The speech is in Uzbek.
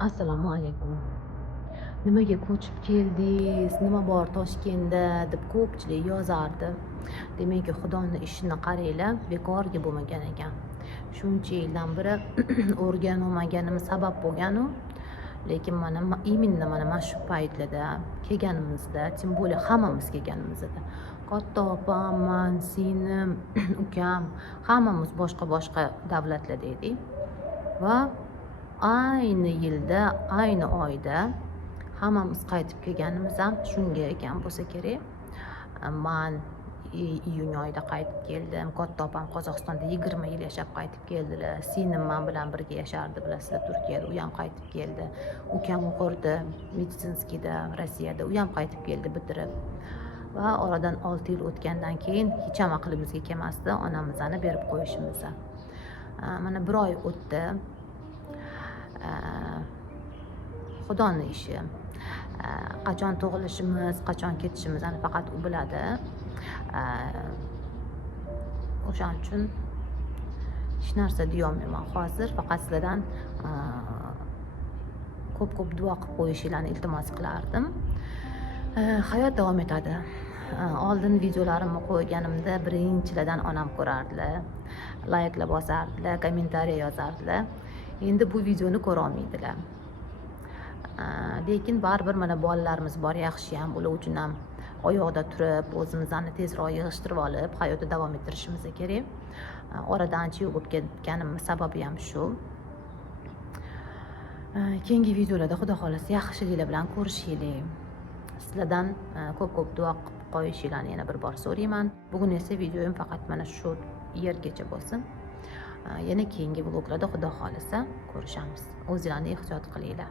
Assalomu alaykum. Nimaga ko'chib keldingiz? Nima bor Toshkentda deb ko'pchilik yozardi. Demak, Xudoni ishini qaranglar, bekorga bo'lmagan ekan. Shuncha yildan beri o'rganolmaganim sabab bo'lgan-u, lekin именно mana shu paytlarda kelganimizda, tim более hammamiz kelganimizda katta opam, man, singlim, ukam hammamiz boshqa davlatlarda edik va ayni yilda, ayni oyda hammamiz qaytib kelganimiz ham shunga ekan bo'lsa kerak. Man iyun oyida qaytib keldim. Katta opam Qozog'istonda 20 yil yashab qaytib keldilar. Singlim men bilan birga yashardi, bilasizlar, Turkiyada. U ham qaytib keldi. Ukam o'qirdi meditsinskiyda, Rossiyada. U ham qaytib keldi bitirib. Va oradan 6 yil o'tgandan keyin hech ham aqlimizga kelmasdi onamizni berib qo'yishimizni. Mana 1 oy o'tdi. Xudoni ishi. Qachon tug'ilishimiz, qachon ketishimizni faqat u biladi. O'shaning uchun hech narsa deya olmayman hozir. Faqat sizlardan ko'p duo qilib qo'yishinglarni iltimos qilardim. Hayot davom etadi. Oldin videolarimni qo'yganimda birinchilardan onam ko'rardilar, layklar bosardilar, kommentariy yozardilar. Endi bu videoni ko'ra olmaydilar. Lekin baribir mana bolalarimiz bor, yaxshi ham, ular uchun ham oyoqda turib, o'zimizni tezroq yig'ishtirib olib, hayotda davom ettirishimiz kerak. Oradan ancha yo'l o'tib ketganimning sababi ham shu. Keyingi videolarda Xudo xolasa yaxshiliklar bilan ko'rishaylik. Sizlardan ko'p duo qilib qo'yishinglarni yana bir bor so'rayman. Bugun esa videoyim faqat mana shu yergacha bo'lsin. Yana keyingi vloglarda Xudo xolasa ko'rishamiz. O'zinglarni ehtiyot qilinglar.